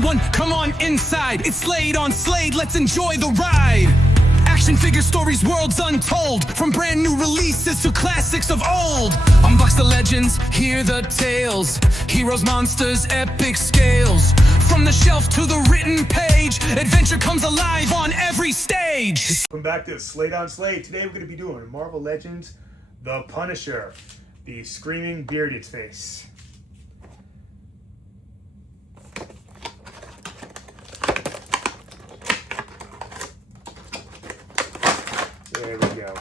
everyone, come on inside. It's Slade on Slade, let's enjoy the ride. Action figure stories, worlds untold, from brand new releases to classics of old. Unbox the legends, hear the tales, heroes, monsters, epic scales. From the shelf to the written page, adventure comes alive on every stage. Welcome back to Slade on Slade. Today we're going to be doing Marvel Legends, The Punisher, the screaming bearded face. There we go.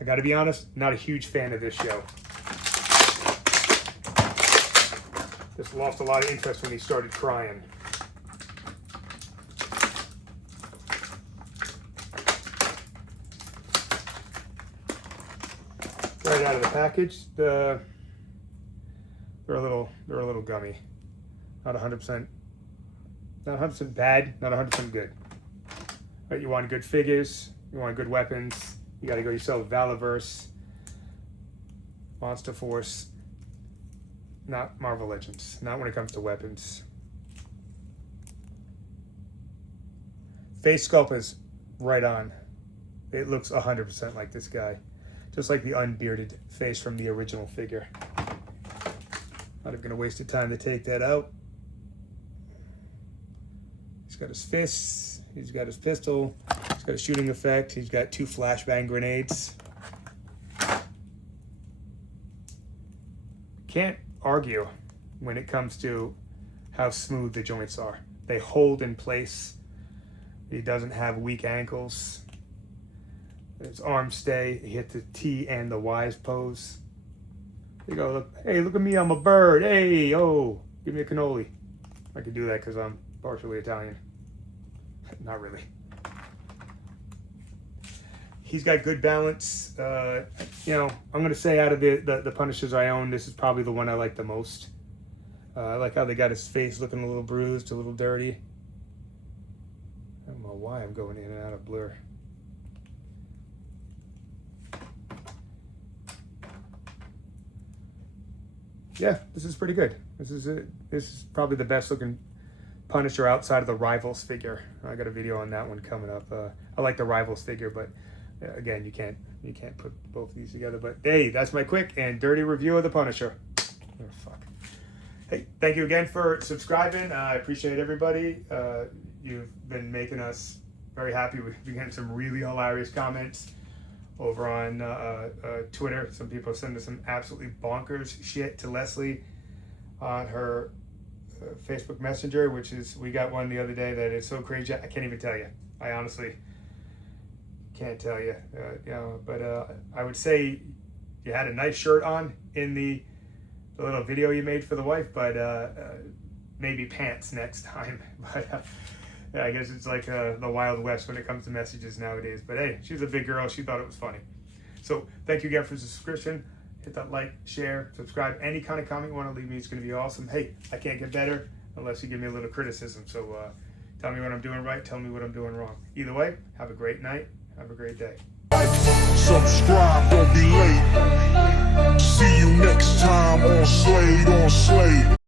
I gotta be honest, not a huge fan of this show. Just lost a lot of interest when he started crying. Right out of the package, they're a little gummy. Not 100%. Not 100% bad, not 100% good. But you want good figures, you want good weapons, you gotta go yourself Valiverse, Monster Force, not Marvel Legends, not when it comes to weapons. Face sculpt is right on. It looks 100% like this guy. Just like the unbearded face from the original figure. Not even gonna waste the time to take that out. He's got his fists, he's got his pistol, he's got a shooting effect, he's got 2 flashbang grenades. Can't argue when it comes to how smooth the joints are. They hold in place. He doesn't have weak ankles. His arms stay. He hit the T and the Y's pose. There you go. Look, hey, look at me. I'm a bird. Hey, oh, give me a cannoli. I could do that because I'm partially Italian. Not really. He's got good balance. You know, I'm gonna say out of the Punishers I own, this is probably the one I like the most. I like how they got his face looking a little bruised, a little dirty. I don't know why I'm going in and out of blur. Yeah, this is pretty good. This is probably the best looking Punisher outside of the Rivals figure. I got a video on that one coming up. I like the Rivals figure, but again, you can't put both of these together. But hey, that's my quick and dirty review of the Punisher. Oh, fuck. Hey, thank you again for subscribing. I appreciate everybody. You've been making us very happy. We've been getting some really hilarious comments over on Twitter. Some people are sending some absolutely bonkers shit to Leslie on her Facebook Messenger, which is, we got one the other day that is so crazy, I can't even tell you. I honestly can't tell you. You know, but I would say you had a nice shirt on in the little video you made for the wife, but maybe pants next time. But yeah, I guess it's like the Wild West when it comes to messages nowadays. But hey, she's a big girl. She thought it was funny. So thank you again for the subscription. Hit that like, share, subscribe. Any kind of comment you want to leave me, it's going to be awesome. Hey, I can't get better unless you give me a little criticism. So tell me what I'm doing right. Tell me what I'm doing wrong. Either way, have a great night. Have a great day. Subscribe, don't be late. See you next time on Slade on Slade.